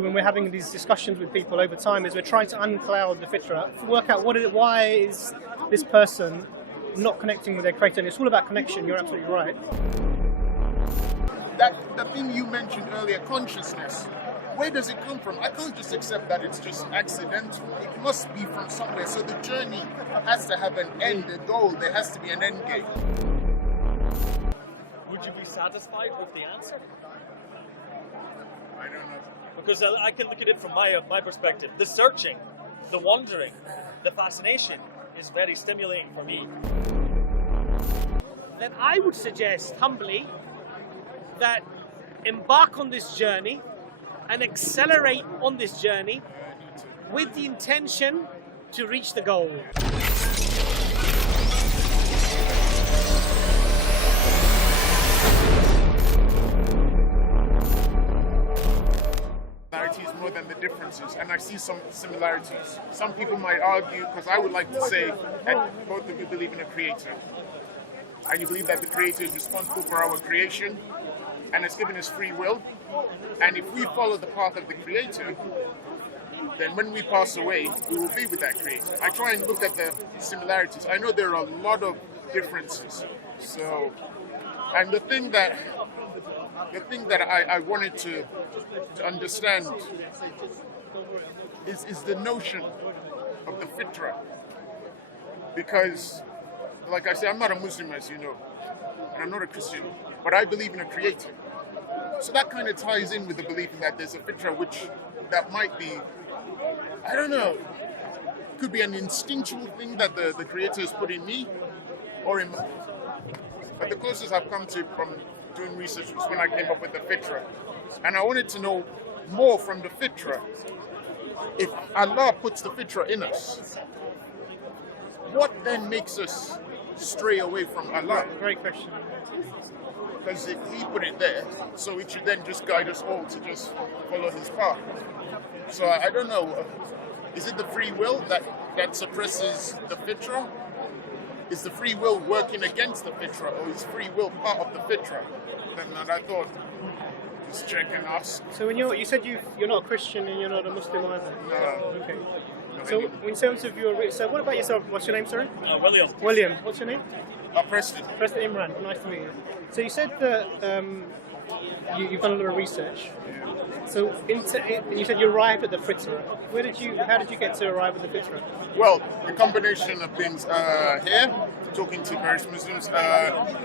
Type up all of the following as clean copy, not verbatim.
When we're having these discussions with people over time, is we're trying to uncloud the fitra, work out why is this person not connecting with their creator. And it's all about connection. You're absolutely right. The thing you mentioned earlier, consciousness, where does it come from? I can't just accept that it's just accidental. It must be from somewhere. So the journey has to have an end, a goal. There has to be an end game. Would you be satisfied with the answer? I don't know. Because I can look at it from my perspective. The searching, the wondering, the fascination is very stimulating for me. Then I would suggest, humbly, that embark on this journey and accelerate on this journey with the intention to reach the goal. More than the differences, and I see some similarities. Some people might argue, because I would like to say that both of you believe in a creator, and you believe that the creator is responsible for our creation and has given us free will, and if we follow the path of the creator, then when we pass away, we will be with that creator. I try and look at the similarities. I know there are a lot of differences. So, and the thing that I wanted to understand is the notion of the fitra. Because, like I say, I'm not a Muslim, as you know, and I'm not a Christian, but I believe in a creator. So that kind of ties in with the belief that there's a fitra that might be, I don't know, could be an instinctual thing that the creator has put in me, or in, but the closest I've come to from doing research was when I came up with the fitra. And I wanted to know more from the fitra. If Allah puts the fitra in us, what then makes us stray away from Allah? Great question. Because if He put it there, so it should then just guide us all to just follow His path. So I don't know, is it the free will that suppresses the fitra? Is the free will working against the fitra, or is free will part of the fitra? And I thought, just check and ask. So when you said you're not a Christian and you're not a Muslim either? No. Okay. So in terms of so what about yourself? What's your name, sorry? William. William. What's your name? Preston. Preston Imran. Nice to meet you. So you said that you've done a lot of research. So you said you arrived at the fitra. How did you get to arrive at the fitra? Well, the combination of things here, talking to various Muslims,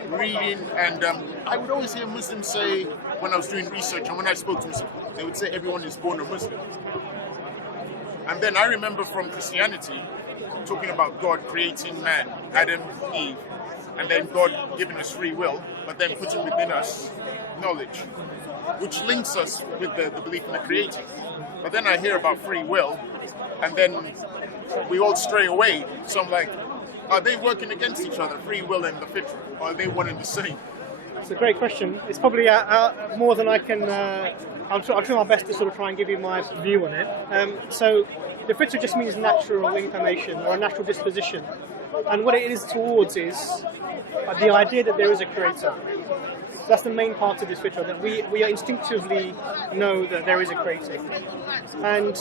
reading, and I would always hear Muslims say, when I was doing research and when I spoke to Muslims, they would say everyone is born a Muslim. And then I remember from Christianity, talking about God creating man, Adam, Eve, and then God giving us free will, but then putting within us knowledge, which links us with the belief in the creator. But then I hear about free will, and then we all stray away. So I'm like, are they working against each other, free will and the fitra, or are they one and the same? It's a great question. It's probably more than I can. I'll try my best to sort of try and give you my view on it. So the fitra just means natural inclination or a natural disposition, and what it is towards is the idea that there is a creator. That's the main part of this fitra, that we instinctively know that there is a creator. And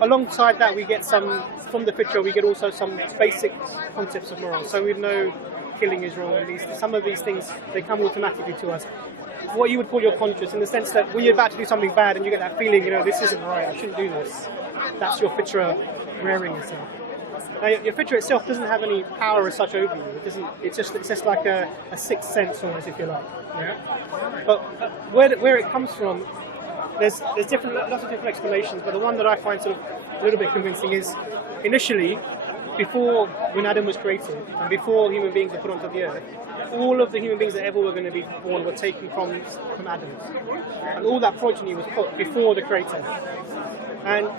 alongside that, we get from the fitra, we get also some basic concepts of morals. So we know killing is wrong, and some of these things, they come automatically to us. What you would call your conscious, in the sense that when you're about to do something bad and you get that feeling, this isn't right, I shouldn't do this. That's your fitra rearing itself. Now, your fitra itself doesn't have any power as such over you. It's just like a sixth sense, almost, if you like. Yeah? But where it comes from, there's lots of different explanations. But the one that I find sort of a little bit convincing is, initially, when Adam was created and before human beings were put onto the earth, all of the human beings that ever were going to be born were taken from Adam, and all that progeny was put before the Creator. And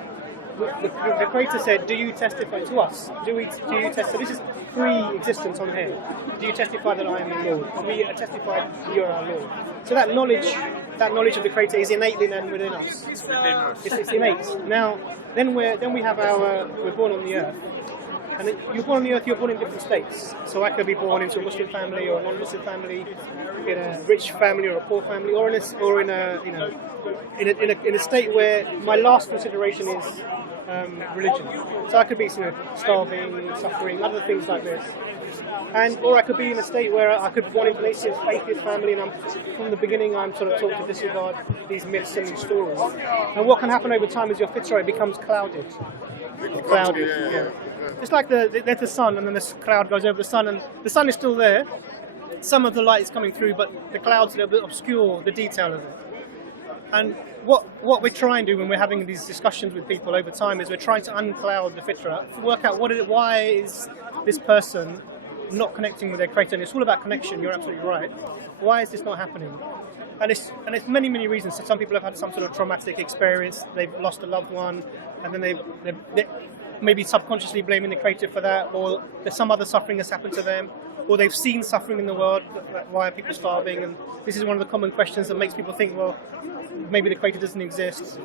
the Creator said, "Do you testify to us? Do you testify? So this is pre-existence on here. Do you testify that I am your Lord? And we testify that you are our Lord." So that knowledge of the Creator is innately then within us. It's innate. Now, then we have we're born on the earth, And you're born on the earth, you're born in different states. So I could be born into a Muslim family or a non-Muslim family, in a rich family or a poor family, or in a state where my last consideration is religion. So I could be starving, suffering, other things like this. Or I could be in a state where I could be born into an atheist family, and from the beginning I'm sort of taught to disregard these myths and stories. And what can happen over time is your fitra becomes clouded. Yeah. It's like there's the sun, and then this cloud goes over the sun, and the sun is still there. Some of the light is coming through, but the clouds a little bit obscure the detail of it. And what we try and do when we're having these discussions with people over time is we're trying to uncloud the fitra, work out why is this person not connecting with their creator. And it's all about connection. You're absolutely right. Why is this not happening? And it's many reasons. So some people have had some sort of traumatic experience. They've lost a loved one, and then they maybe subconsciously blaming the creator for that, or there's some other suffering that's happened to them, or they've seen suffering in the world. Why are people starving? And this is one of the common questions that makes people think, well, maybe the creator doesn't exist.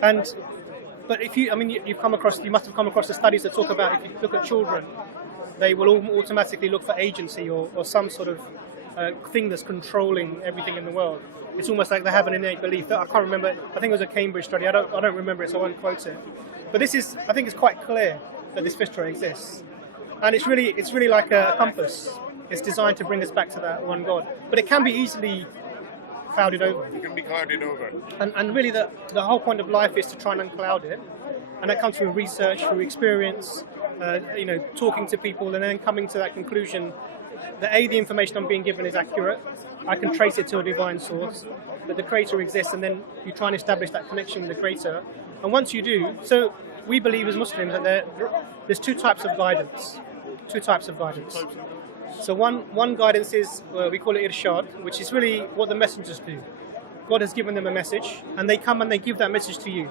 But if you must have come across the studies that talk about, if you look at children, they will automatically look for agency or some sort of thing that's controlling everything in the world. It's almost like they have an innate belief. I can't remember. I think it was a Cambridge study. I don't remember it, so I won't quote it. But I think it's quite clear that this fitra exists, and it's really like a compass. It's designed to bring us back to that one God, but it can be easily clouded over. It can be clouded over. And really, the whole point of life is to try and uncloud it, and that comes through research, through experience, talking to people, and then coming to that conclusion that the information I'm being given is accurate. I can trace it to a divine source, that the creator exists, and then you try and establish that connection with the creator. And once you do, so we believe as Muslims that there's two types of guidance. So one guidance is, we call it irshad, which is really what the messengers do. God has given them a message, and they come and they give that message to you.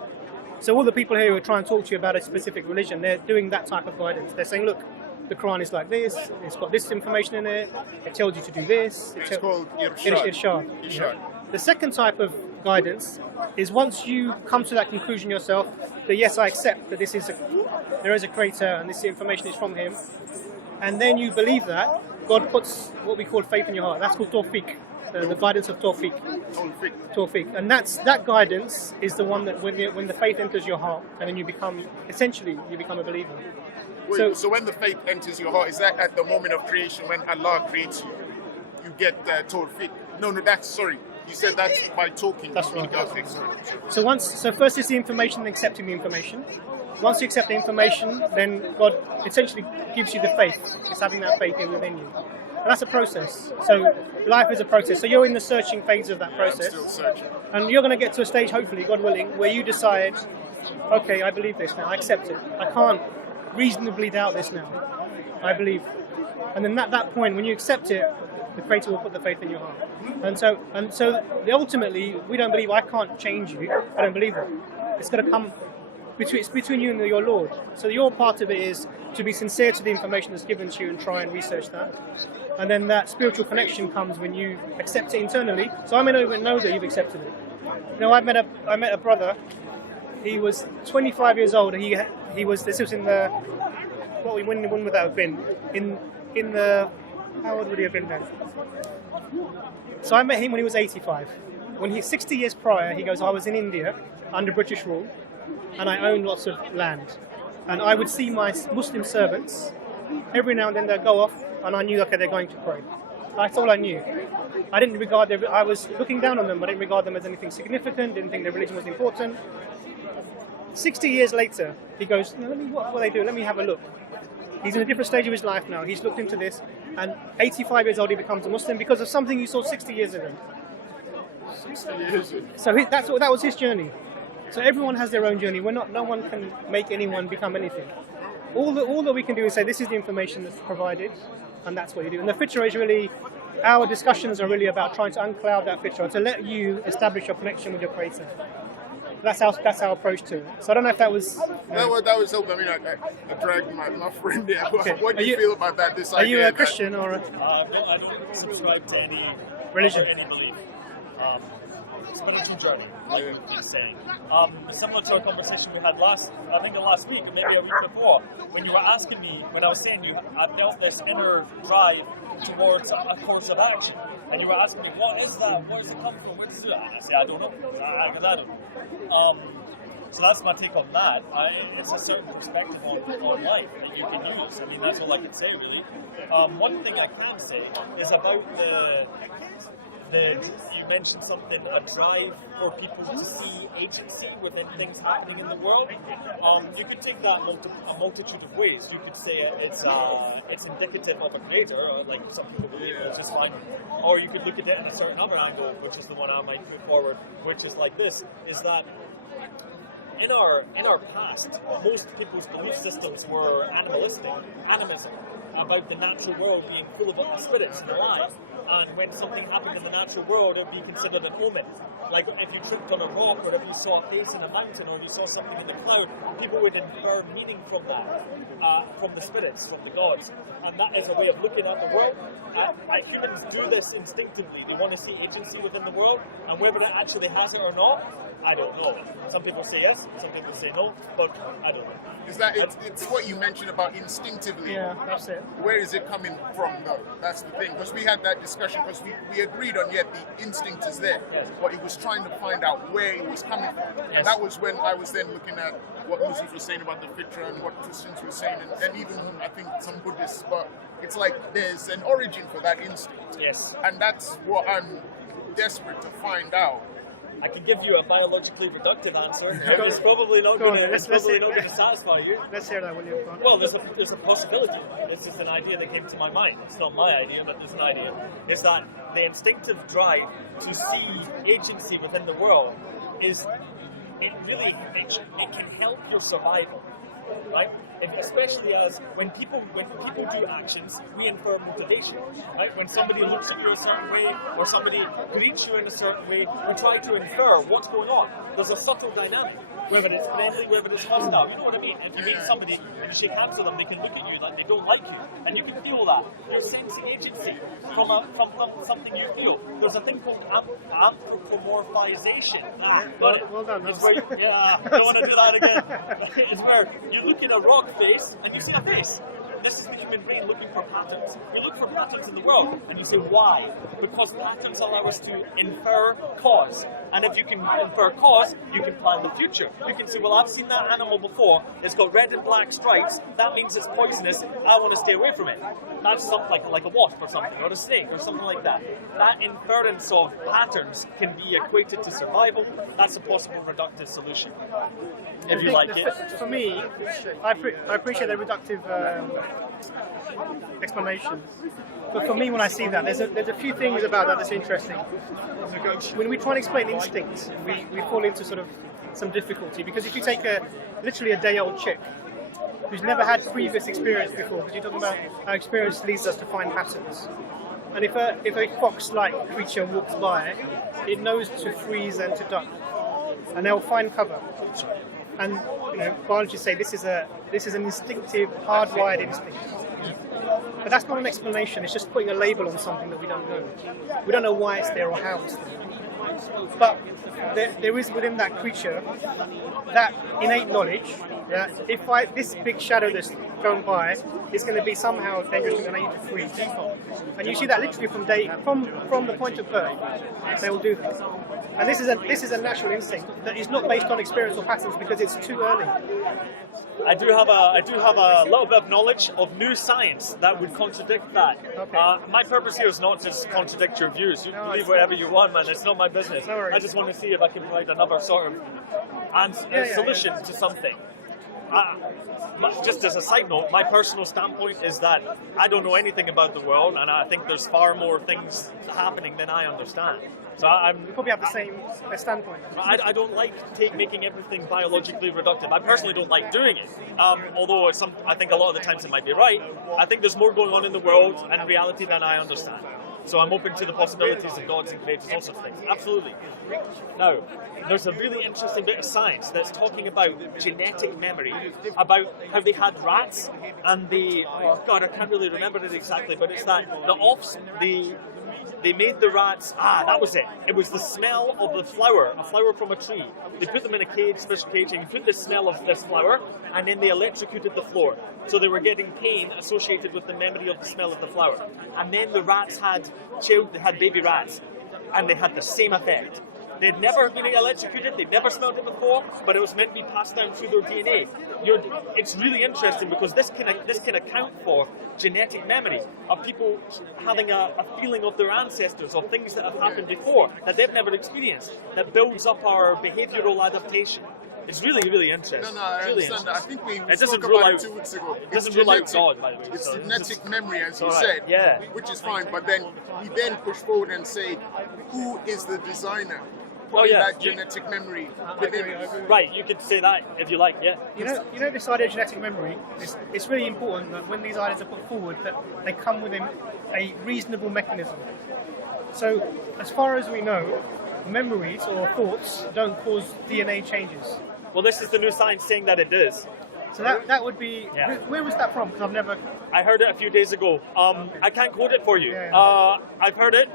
So all the people here who try and talk to you about a specific religion, they're doing that type of guidance. They're saying, look, the Quran is like this, it's got this information in it, it tells you to do this. It's called irshad. Irshad. The second type of guidance is once you come to that conclusion yourself, that yes, I accept that there is a creator and this information is from him, and then you believe that, God puts what we call faith in your heart. That's called tawfiq, the guidance of tawfiq. And that guidance is the one that when the faith enters your heart, and then you become a believer. Wait, so when the faith enters your heart, is that at the moment of creation when Allah creates you? You get tawfiq. No, sorry. You said that's by talking. That's right. Okay, sorry. So first is the information and accepting the information. Once you accept the information, then God essentially gives you the faith. It's having that faith within you. And that's a process. So life is a process. So you're in the searching phase of that process. I'm still searching. And you're going to get to a stage, hopefully, God willing, where you decide, okay, I believe this now. I accept it. I can't reasonably doubt this now. I believe. And then at that point, when you accept it, the Creator will put the faith in your heart. And so ultimately, we don't believe I can't change you. I don't believe that. It's going to come between you and your Lord. So your part of it is to be sincere to the information that's given to you and try and research that. And then that spiritual connection comes when you accept it internally. So I may not even know that you've accepted it. I met a brother. He was 25 years old. This was in the, when would that have been? In the, how old would he have been then? So I met him when he was 85. When he's 60 years prior, he goes, I was in India under British rule, and I owned lots of land. And I would see my Muslim servants, every now and then they'd go off, and I knew, okay, they're going to pray. That's all I knew. I didn't regard them, I was looking down on them, but I didn't regard them as anything significant, didn't think their religion was important. 60 years later, he goes, what they do, let me have a look. He's in a different stage of his life now. He's looked into this, and 85 years old, he becomes a Muslim because of something he saw 60 years ago. 60 years ago. So that was his journey. So everyone has their own journey. No one can make anyone become anything. All that we can do is say, this is the information that's provided, and that's what you do. And the fitra is really, our discussions are really about trying to uncloud that fitra, to let you establish your connection with your Creator. That's our approach to it. So I don't know if that was... That was helpful. I mean, I dragged my friend there. Okay. What do you feel about that? Are you a Christian or a... No, I don't subscribe to any religion? Any belief. spiritual journey, like we've been saying. Similar to a conversation we had last week, or maybe a week before, when you were asking me, when I was saying I felt this inner drive towards a course of action, and you were asking me, what is that? Where does it come from? Where does it? And I say, I don't know, because I don't know. So that's my take on that. It's a certain perspective on life that you can use. I mean, that's all I can say, really. One thing I can say is about you mentioned something, a drive for people to see agency within things happening in the world. You could take that a multitude of ways. You could say it's indicative of a creator, like some people believe, which is fine. Or you could look at it in a certain other angle, which is the one I might put forward, which is like this, is that in our past, most people's belief systems were animism, about the natural world being full of spirits and alive. And when something happened in the natural world, it would be considered an omen. Like if you tripped on a rock, or if you saw a face in a mountain, or if you saw something in the cloud, people would infer meaning from that, from the spirits, from the gods. And that is a way of looking at the world. Humans do this instinctively. They want to see agency within the world, and whether it actually has it or not, I don't know. Some people say yes, some people say no, but I don't know. Is that it's what you mentioned about instinctively? Yeah, that's it. Where is it coming from, though? That's the thing. Because we had that discussion, because we agreed on, yet the instinct is there. Yes. But it was trying to find out where it was coming from. Yes. And that was when I was then looking at what Muslims were saying about the fitra and what Christians were saying, and even, I think, some Buddhists. But it's like there's an origin for that instinct. Yes. And that's what I'm desperate to find out. I could give you a biologically reductive answer. It's probably not going to satisfy you. Let's hear that, William. Well, there's a possibility. This is an idea that came to my mind. It's not my idea, but there's an idea. It's that the instinctive drive to see agency within the world it can help your survival, right? Especially as when people do actions, we infer motivation, right? When somebody looks at you a certain way, or somebody greets you in a certain way, we try to infer what's going on. There's a subtle dynamic, whether it's friendly, whether it's hostile. You know what I mean? If you meet somebody and you shake hands with them, they can look at you like they don't like you, and you can feel that. You're sensing agency from something you feel. There's a thing called anthropomorphization. Well done. It's where I don't want to do that again. It's where you look in a rock face and you see a face. This is the human brain looking for patterns. We look for patterns in the world, and you say, why? Because patterns allow us to infer cause. And if you can infer cause, you can plan the future. You can say, well, I've seen that animal before. It's got red and black stripes. That means it's poisonous. I want to stay away from it. That's something like a wasp or something, or a snake or something like that. That inference of patterns can be equated to survival. That's a possible reductive solution. If you like it. For me, I appreciate the reductive explanations. But for me, when I see that, there's a few things about that that's interesting. When we try and explain instinct, we fall into sort of some difficulty, because if you take literally a day-old chick who's never had previous experience before, because you're talking about how experience leads us to find patterns. And if a fox-like creature walks by, it knows to freeze and to duck, and they'll find cover. And biologists say this is an instinctive, hardwired instinct. But that's not an explanation. It's just putting a label on something that we don't know. We don't know why it's there or how it's there. But there is within that creature that innate knowledge that if this big shadow that's going by is going to be somehow dangerous and I need to freeze. And you see that literally from the point of birth, they will do this. And this is a natural instinct that is not based on experience or patterns, because it's too early. I do have a little bit of knowledge of new science that would contradict that. Okay. My purpose here is not to just contradict your views. You can believe whatever you want, man. It's not my business. No worries. I just want to see if I can provide another sort of solution to something. Just as a side note, my personal standpoint is that I don't know anything about the world, and I think there's far more things happening than I understand. So we probably have the same standpoint. I don't like making everything biologically reductive. I personally don't like doing it. Although I think a lot of the times it might be right. I think there's more going on in the world and reality than I understand. So I'm open to the possibilities of gods and creators, all sorts of things. Absolutely. Now, there's a really interesting bit of science that's talking about genetic memory, about how they had rats, and I can't really remember it exactly, but it's that they made the rats. That was it. It was the smell of the flower, a flower from a tree. They put them in a cage, special cage, and you put the smell of this flower, and then they electrocuted the floor. So they were getting pain associated with the memory of the smell of the flower. And then the rats had baby rats, and they had the same effect. They'd never been electrocuted, they'd never smelled it before, but it was meant to be passed down through their DNA. It's really interesting because this can account for genetic memory of people having a feeling of their ancestors, of things that have happened before that they've never experienced, that builds up our behavioural adaptation. It's really, really interesting. No, I really understand that. I think we it spoke about it 2 weeks ago. It doesn't rule out God, by the way. It's so genetic memory, as you right. said, Yeah. which is fine. But then we then push forward and say, who is the designer? That genetic memory within it. Right, you could say that if you like, yeah. You know this idea of genetic memory, it's really important that when these ideas are put forward that they come within a reasonable mechanism. So as far as we know, memories or thoughts don't cause DNA changes. Well, this is the new science saying that it does. So that would be, where was that from? Because I've never... I heard it a few days ago. I can't quote it for you. Yeah. I've heard it.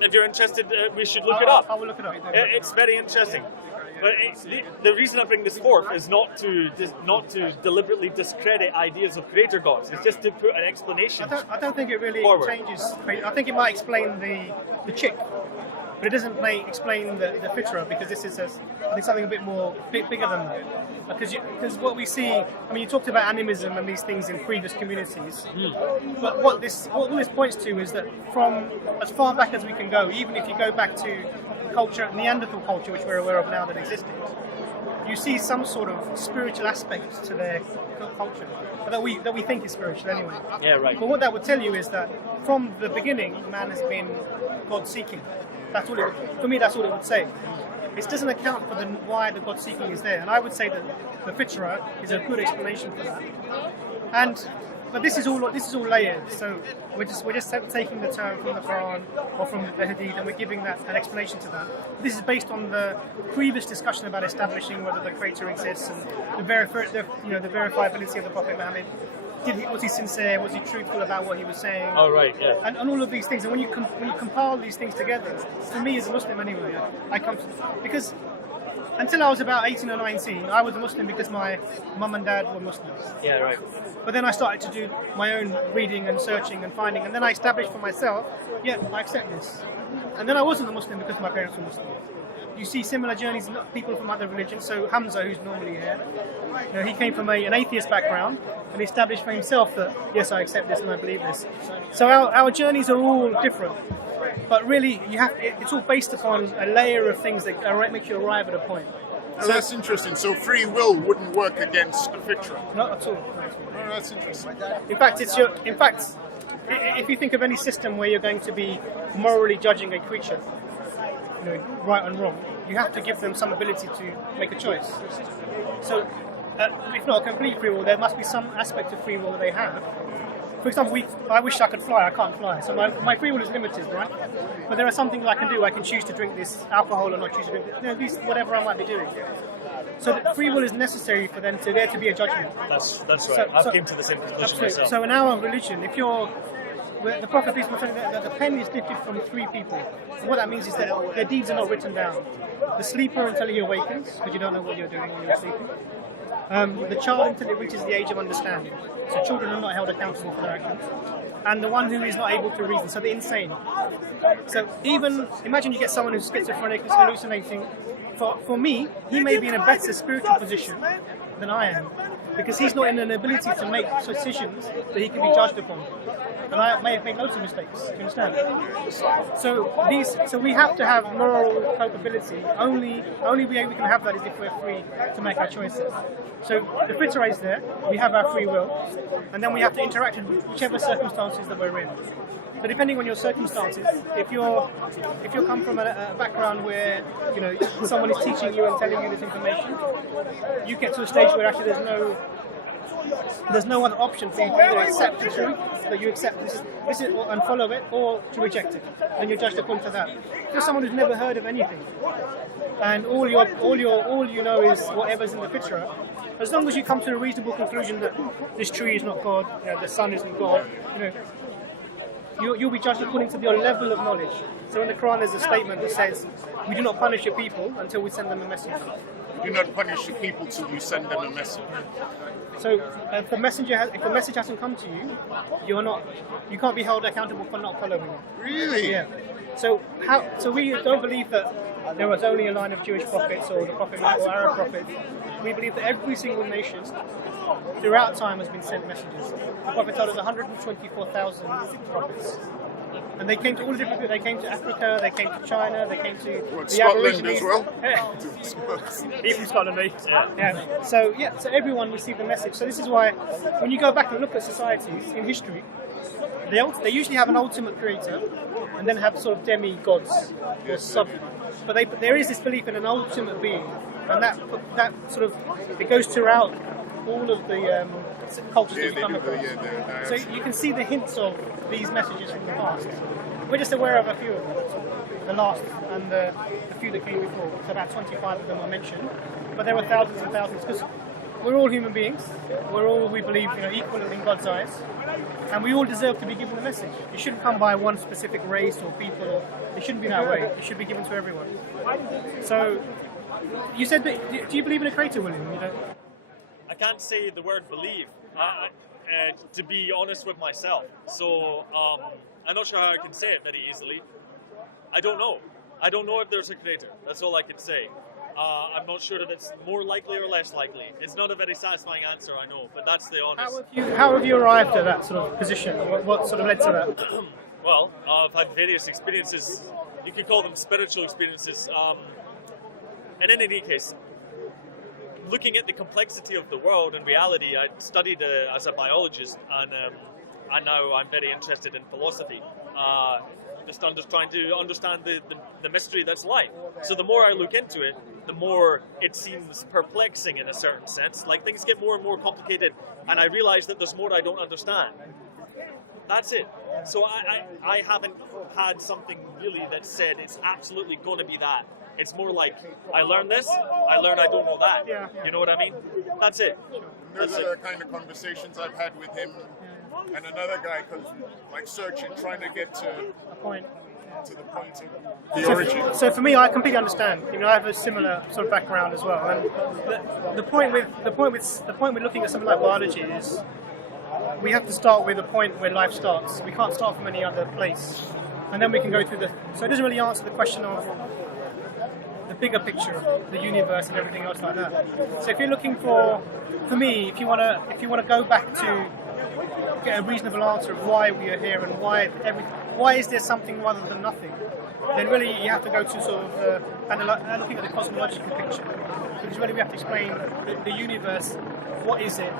If you're interested, we should look it up. I will look it up. It's very interesting. But the reason I bring this forth is not to deliberately discredit ideas of creator gods. It's just to put an explanation. I don't think it really forward. changes. I think it might explain the chick, but it doesn't explain the Fitra, because this is I think something a bit bigger than that. Because what we see, I mean, you talked about animism and these things in previous communities, but what all this points to is that from as far back as we can go, even if you go back to culture, Neanderthal culture, which we're aware of now that existed, you see some sort of spiritual aspect to their culture that we think is spiritual anyway. Yeah, right. But what that would tell you is that from the beginning, man has been God-seeking. That's all for me. That's all it would say. It doesn't account for why the God-seeking is there, and I would say that the Fitra is a good explanation for that. But this is all layered. So we're just taking the term from the Quran or from the Hadith, and we're giving that an explanation to that. This is based on the previous discussion about establishing whether the Creator exists and the verifiability of the Prophet Muhammad. Was he sincere? Was he truthful about what he was saying? Oh, right, yeah. And all of these things. And when you compile these things together, for me as a Muslim anyway, because until I was about 18 or 19, I was a Muslim because my mum and dad were Muslims. Yeah, right. But then I started to do my own reading and searching and finding, and then I established for myself, I accept this. And then I wasn't a Muslim because my parents were Muslim. You see similar journeys in people from other religions. So Hamza, who's normally here, he came from an atheist background and established for himself that, yes, I accept this and I believe this. So our journeys are all different. But really, it's all based upon a layer of things that make you arrive at a point. So that's interesting. So free will wouldn't work against the Fitra? Not at all. Oh, that's interesting. In fact, if you think of any system where you're going to be morally judging a creature, right and wrong, you have to give them some ability to make a choice. So, if not a complete free will, there must be some aspect of free will that they have. For example, I wish I could fly, I can't fly. So my free will is limited, right? But there are some things I can do. I can choose to drink this alcohol or not choose to drink it. Whatever I might be doing. So free will is necessary for there to be a judgment. That's right. I've came to the same conclusion myself. So in our religion, the Prophet is saying that the pen is lifted from 3 people. And what that means is that their deeds are not written down. The sleeper until he awakens, because you don't know what you're doing when you're sleeping. The child until it reaches the age of understanding. So children are not held accountable for their actions. And the one who is not able to reason, so the insane. So imagine you get someone who's schizophrenic, who's hallucinating. For me, he may be in a better spiritual position than I am, because he's not in an ability to make decisions that he can be judged upon. And I may have made loads of mistakes, do you understand? So we have to have moral culpability. Only way we can have that is if we're free to make our choices. So the Fitra is there, we have our free will, and then we have to interact in whichever circumstances that we're in. So depending on your circumstances, if you come from a background where someone is teaching you and telling you this information, you get to a stage where actually there's no other option for you to either accept the truth, that you accept this and follow it, or to reject it, and you're judged according to that. If you're someone who's never heard of anything, and all you know is whatever's in the Fitra, as long as you come to a reasonable conclusion that this tree is not God, the sun isn't God, you'll be judged according to your level of knowledge. So in the Quran there's a statement that says, we do not punish your people until we send them a message. Do not punish the people till you send them a message. So if the message hasn't come to you, you can't be held accountable for not following it. Really? Yeah. So we don't believe that there was only a line of Jewish prophets or the prophet or Arab prophets. We believe that every single nation throughout time has been sent messages. The Prophet told us 124,000 prophets. And they came to all the different people. They came to Africa, they came to China, they came to the Scotland Aborigines. as well? Even from Scotland, eh? Yeah. So everyone received the message. So this is why, when you go back and look at societies in history, they usually have an ultimate creator, and then have sort of demigods or sub. But there is this belief in an ultimate being, and that sort of it goes throughout all of the cultures that we come across. So you can see the hints of these messages from the past. We're just aware of a few of them, the last and the few that came before. So about 25 of them are mentioned, but there were thousands and thousands because we're all human beings. We're all, we believe, equal in God's eyes, and we all deserve to be given the message. It shouldn't come by one specific race or people. Or it shouldn't be that way. It should be given to everyone. So you said that. Do you believe in a creator, William? I can't say the word believe, to be honest with myself. So I'm not sure how I can say it very easily. I don't know. I don't know if there's a creator. That's all I can say. I'm not sure if it's more likely or less likely. It's not a very satisfying answer, I know, but that's the honest. How have you arrived at that sort of position? What sort of led to that? Well, I've had various experiences. You could call them spiritual experiences. And in any case, looking at the complexity of the world and reality, I studied as a biologist, and now I'm very interested in philosophy. Just trying to understand the mystery that's life. So the more I look into it, the more it seems perplexing in a certain sense. Like things get more and more complicated, and I realize that there's more I don't understand. That's it. So I haven't had something really that said it's absolutely going to be that. It's more like, I learned this, I learned I don't know that. Yeah. You know what I mean? That's it. Those are the kind of conversations I've had with him and another guy, because like searching, trying to get to A point. the point of the origin. So for me, I completely understand. I have a similar sort of background as well. And the point with looking at something like biology is we have to start with a point where life starts. We can't start from any other place, and then we can go through So it doesn't really answer the question of the bigger picture of the universe and everything else like that. So if you're looking for me, if you want to go back to get a reasonable answer of why we are here and why is there something rather than nothing, then really you have to go to sort of looking at the cosmological picture, because really we have to explain the universe. What is it?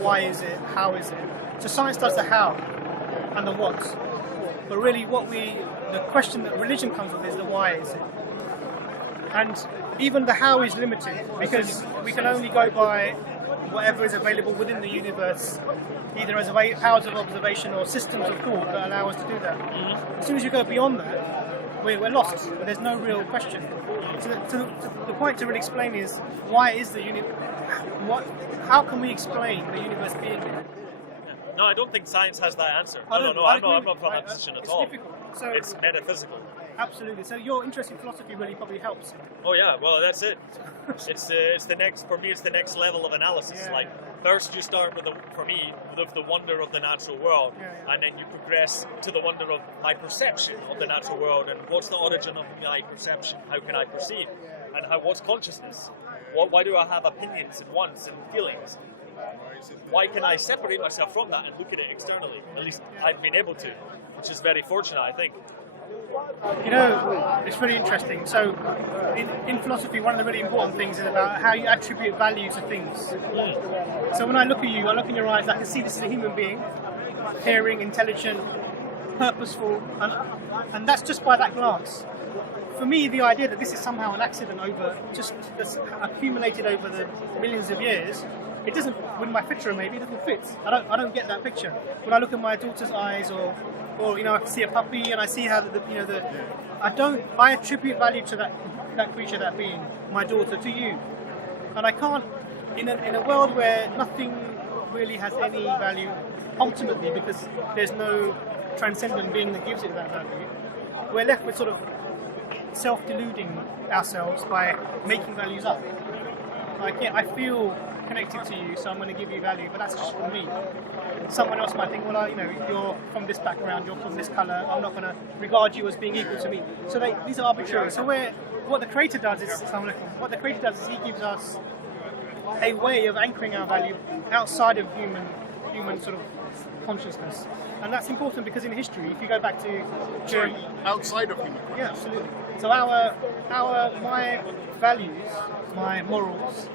Why is it? How is it? So science does the how and the what, but really the question that religion comes with is the why is it. And even the how is limited, because we can only go by whatever is available within the universe, either as powers of observation or systems of thought that allow us to do that. As soon as you go beyond that, we're lost. There's no real question. So the point to really explain is, why is the universe? How can we explain the universe being here? No, I don't think science has that answer. No, I'm not from that position at all. Difficult. So it's metaphysical. Absolutely. So your interest in philosophy really probably helps. Oh yeah, well that's it. It's the next, for me, it's the next level of analysis. Yeah. Like first you start with the wonder of the natural world, and then you progress to the wonder of my perception of the natural world, and what's the origin of my perception? How can I perceive? And what's consciousness? Why do I have opinions and wants and feelings? Why can I separate myself from that and look at it externally? At least I've been able to, which is very fortunate, I think. It's really interesting. So, in philosophy, one of the really important things is about how you attribute value to things. So when I look at you, I look in your eyes, I can see this is a human being, caring, intelligent, purposeful, and that's just by that glance. For me, the idea that this is somehow an accident that's accumulated over the millions of years, it doesn't, with my picture maybe, it doesn't fit. I don't get that picture. When I look at my daughter's eyes, or I see a puppy and I see how I attribute value to that creature, that being, my daughter, to you. And I can't, in a world where nothing really has any value ultimately, because there's no transcendent being that gives it that value, we're left with sort of self-deluding ourselves by making values up. Like, yeah, I feel connected to you, so I'm going to give you value, but that's just for me. Someone else might think, well, you're from this background, you're from this colour, I'm not going to regard you as being equal to me. So these are arbitrary. So what the Creator does is, he gives us a way of anchoring our value outside of human sort of consciousness. And that's important because in history, if you go back to outside of human consciousness. Yeah, absolutely. So my values, my morals,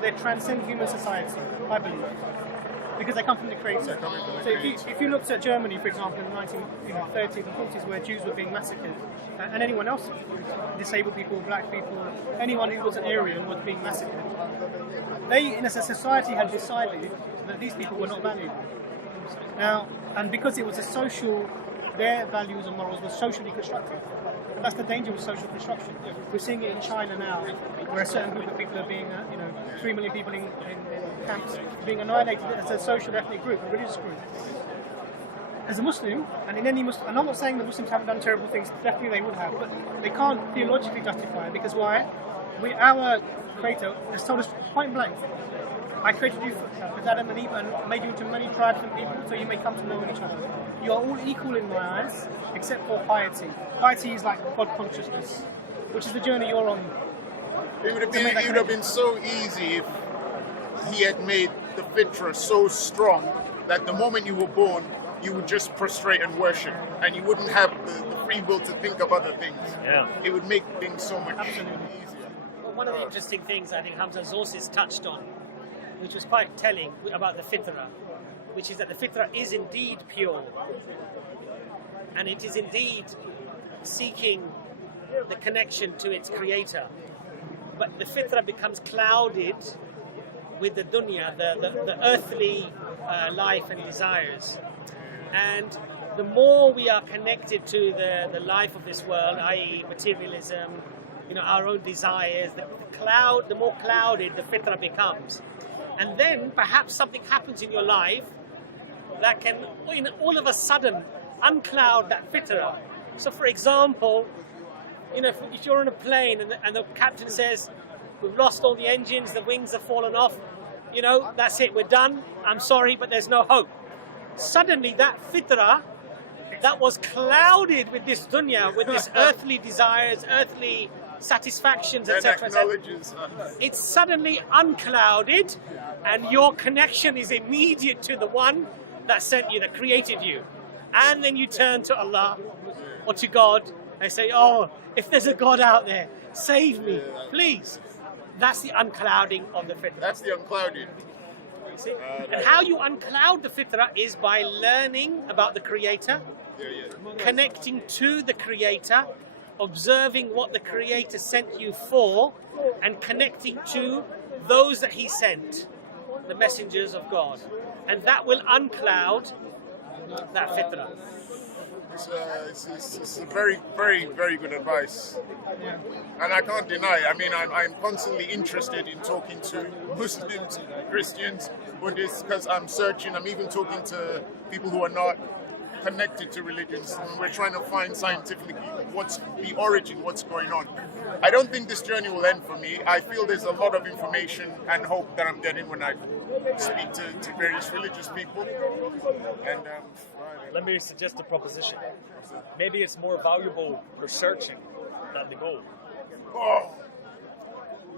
they transcend human society, I believe, because they come from the Creator. So if you looked at Germany, for example, in the 1930s and 40s, where Jews were being massacred, and anyone else, disabled people, black people, anyone who was an Aryan was being massacred, they, as a society, had decided that these people were not valued. Now, and because it was their values and morals were socially constructed. And that's the danger with social construction. We're seeing it in China now, where a certain group of people are being, 3 million people in camps, being annihilated as a social ethnic group, a religious group. As a Muslim, and in any Muslim, and I'm not saying that Muslims haven't done terrible things, definitely they would have, but they can't theologically justify it, because why? Our Creator has told us point blank, I created you with Adam and Eve and made you into many tribes and people, so you may come to know each other. You are all equal in my eyes, except for piety. Piety is like God consciousness, which is the journey you're on. It would have been so easy if he had made the fitra so strong that the moment you were born, you would just prostrate and worship, and you wouldn't have the free will to think of other things. Yeah. It would make things so much easier. Well, one of the interesting things I think Hamza Zorsis touched on, which was quite telling about the fitra, which is that the fitra is indeed pure, and it is indeed seeking the connection to its creator. But the fitra becomes clouded with the dunya, the earthly life and desires. And the more we are connected to the life of this world, i.e. materialism, our own desires, the more clouded the fitra becomes. And then perhaps something happens in your life that can, all of a sudden, uncloud that fitra. So, for example, if you're on a plane and the captain says, we've lost all the engines, the wings have fallen off, that's it, we're done, I'm sorry, but there's no hope. Suddenly that fitra that was clouded with this dunya, with this earthly desires, earthly satisfactions, etc., it's suddenly unclouded, and your connection is immediate to the one that sent you, that created you. And then you turn to Allah or to God and say, oh, if there's a God out there, save me, please. That's the unclouding of the fitra. That's the unclouding. See? And how you uncloud the fitra is by learning about the Creator, connecting to the Creator, observing what the Creator sent you for, and connecting to those that He sent, the messengers of God. And that will uncloud that fitra. It's a very, very, very good advice. Yeah. And I can't deny, I'm constantly interested in talking to Muslims, Christians, Buddhists, because I'm searching, I'm even talking to people who are not connected to religions, and we're trying to find scientifically what's the origin, what's going on. I don't think this journey will end for me. I feel there's a lot of information and hope that I'm getting when I speak to various religious people. And let me suggest a proposition. Maybe it's more valuable researching than the goal. Oh,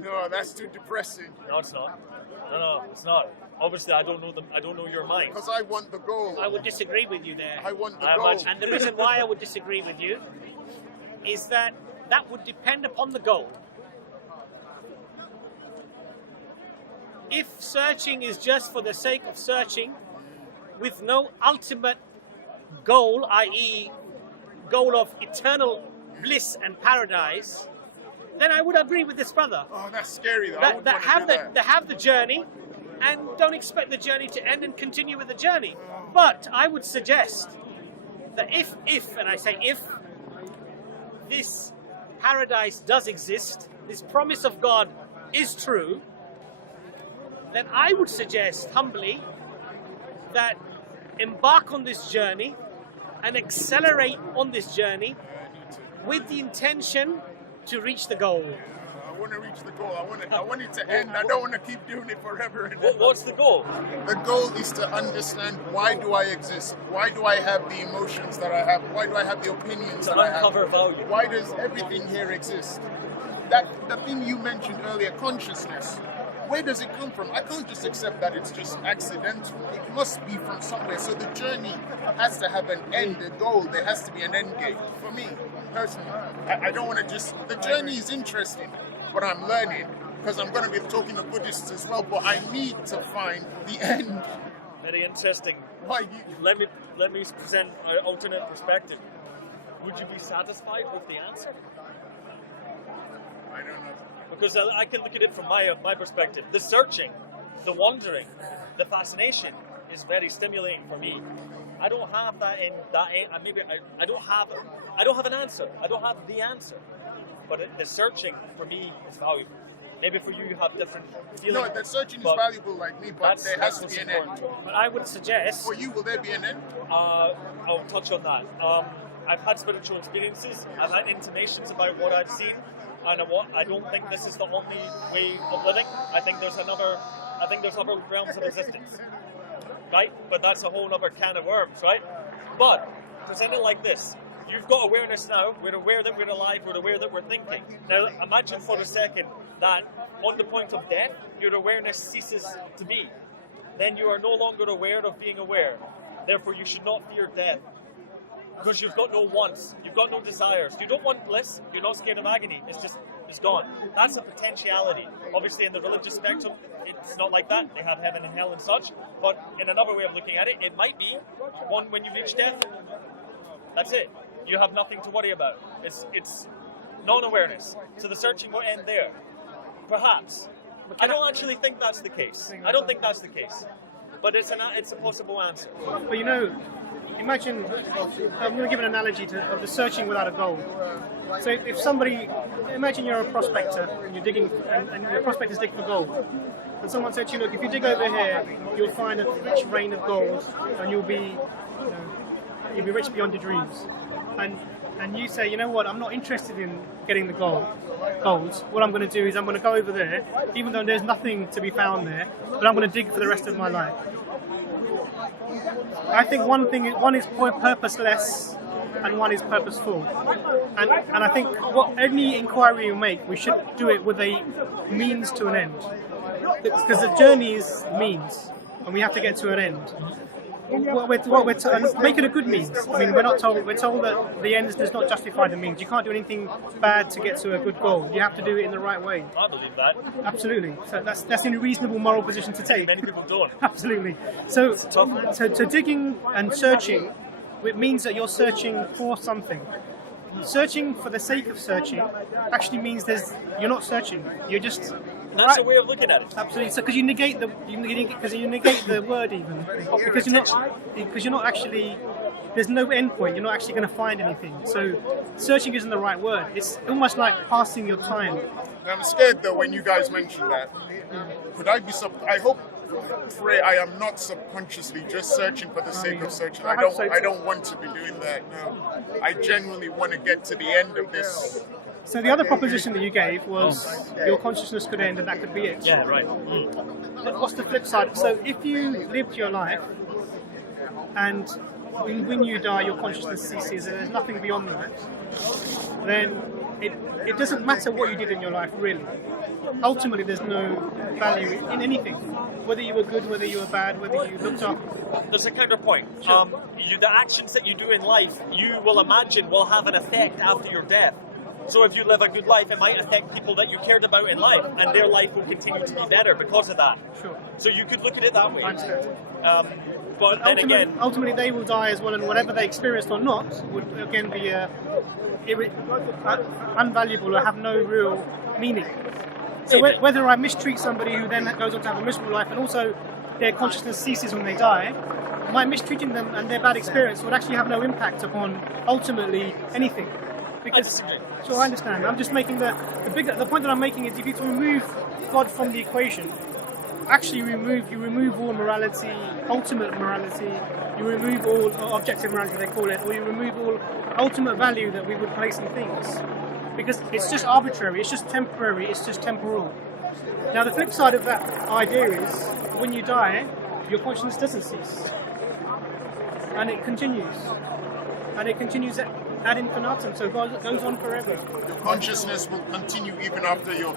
no, that's too depressing. No, it's not. No, it's not. Obviously, I don't know your mind. Because I want the goal. I would disagree with you there. I want the goal. And the reason why I would disagree with you is that would depend upon the goal. If searching is just for the sake of searching, with no ultimate goal, i.e. goal of eternal bliss and paradise, then I would agree with this brother. Oh, that's scary though. That have the journey, and don't expect the journey to end and continue with the journey. But I would suggest that if, and I say if, this paradise does exist, this promise of God is true, then I would suggest humbly that embark on this journey and accelerate on this journey with the intention to reach the goal. I want to reach the goal. I want it to end. I don't want to keep doing it forever. And ever. What's the goal? The goal is to understand, why do I exist? Why do I have the emotions that I have? Why do I have the opinions that I have? Uncover value. Why does everything here exist? That the thing you mentioned earlier, consciousness. Where does it come from? I can't just accept that it's just accidental. It must be from somewhere. So the journey has to have an end, a goal. There has to be an end game. For me, personally, I don't want to just... The journey is interesting, but I'm learning, because I'm going to be talking to Buddhists as well, but I need to find the end. Very interesting. Why Let me present an alternate perspective. Would you be satisfied with the answer? I don't know. Because I can look at it from my perspective. The searching, the wondering, the fascination is very stimulating for me. I don't have that in that. Maybe I don't have an answer. I don't have the answer. But the searching for me is valuable. Maybe for you, you have different feelings. No, the searching is valuable like me, but there has to be an end. But I would suggest... For you, will there be an end? I'll touch on that. I've had spiritual experiences. I've had intimations about what I've seen, and I don't think this is the only way of living. I think there's other realms of existence, right? But that's a whole other can of worms, right? But present it like this. You've got awareness now. We're aware that we're alive. We're aware that we're thinking. Now, imagine for a second that on the point of death, your awareness ceases to be. Then you are no longer aware of being aware. Therefore, you should not fear death. Because you've got no wants. You've got no desires. You don't want bliss. You're not scared of agony. It's gone. That's a potentiality. Obviously, in the religious spectrum, it's not like that. They have heaven and hell and such. But in another way of looking at it, it might be one when you reach death. That's it. You have nothing to worry about. It's non-awareness. So the searching will end there. Perhaps. I don't actually think that's the case. I don't think that's the case. But it's a possible answer. But imagine, I'm going to give an analogy of the searching without a goal. So if somebody, imagine you're a prospector and you're digging, and your prospector's digging for gold. And someone said to you, look, if you dig over here, you'll find a rich rain of gold and you'll be rich beyond your dreams. And you say, you know what, I'm not interested in getting the gold. What I'm going to do is I'm going to go over there, even though there's nothing to be found there, but I'm going to dig for the rest of my life. I think one is purposeless and one is purposeful. And I think any inquiry we make, we should do it with a means to an end. Because the journey is means, and we have to get to an end. Make it a good means. I mean, we're told that the ends does not justify the means. You can't do anything bad to get to a good goal. You have to do it in the right way. I believe that. Absolutely. So that's in a reasonable moral position to take. Many people don't. Absolutely. So digging and searching, it means that you're searching for something. Searching for the sake of searching actually means you're not searching. You're just... That's a way of looking at it. Absolutely. So because you negate the word even because you're not actually, there's no end point. You're not actually going to find anything. So searching isn't the right word. It's almost like passing your time. I'm scared though when you guys mention that. Could I be? I hope. Pray I am not subconsciously just searching for the sake of searching. I don't want to be doing that. No, I genuinely want to get to the end of this. So the other proposition that you gave was your consciousness could end and that could be it. Yeah, right. But what's the flip side? So if you lived your life and when you die your consciousness ceases and there's nothing beyond that, then it doesn't matter what you did in your life really. Ultimately there's no value in anything. Whether you were good, whether you were bad, whether you looked up. There's a counterpoint. Sure. The actions that you do in life, you will imagine will have an effect after your death. So if you live a good life, it might affect people that you cared about in life, and their life will continue to be better because of that. Sure. So you could look at it that way. But then ultimately they will die as well, and whatever they experienced or not would again be unvaluable or have no real meaning. So whether I mistreat somebody who then goes on to have a miserable life, and also their consciousness ceases when they die, my mistreating them and their bad experience would actually have no impact upon ultimately anything. Because, I understand. I'm just making the point that I'm making is if you remove God from the equation, actually you remove all morality, ultimate morality, you remove all objective morality they call it, or you remove all ultimate value that we would place in things. Because it's just arbitrary, it's just temporary, it's just temporal. Now the flip side of that idea is, when you die, your consciousness doesn't cease. And it continues. And it continues ad infinitum, so it goes on forever. Your consciousness will continue even after your